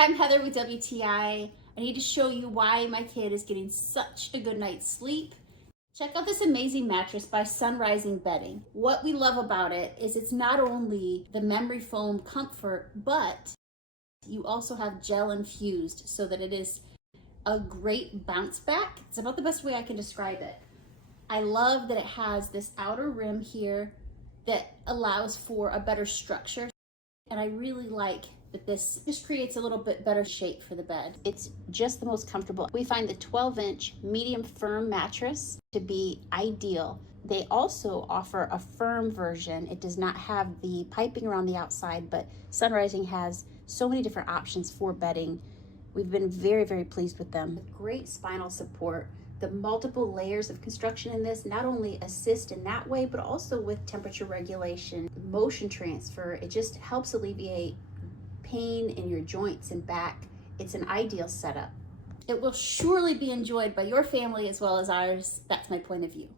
Hi, I'm Heather with WTI. I need to show you why my kid is getting such a good night's sleep. Check out this amazing mattress by Sunrising Bedding. What we love about it is it's not only the memory foam comfort, but you also have gel infused so that it is a great bounce back. It's about the best way I can describe it. I love that it has this outer rim here that allows for a better structure. And I really like that this just creates a little bit better shape for the bed. It's just the most comfortable. We find the 12-inch medium firm mattress to be ideal. They also offer a firm version. It does not have the piping around the outside, but Sunrising has so many different options for bedding. We've been very, very pleased with them. Great spinal support. The multiple layers of construction in this not only assist in that way, but also with temperature regulation, motion transfer. It just helps alleviate pain in your joints and back. It's an ideal setup. It will surely be enjoyed by your family as well as ours. That's my point of view.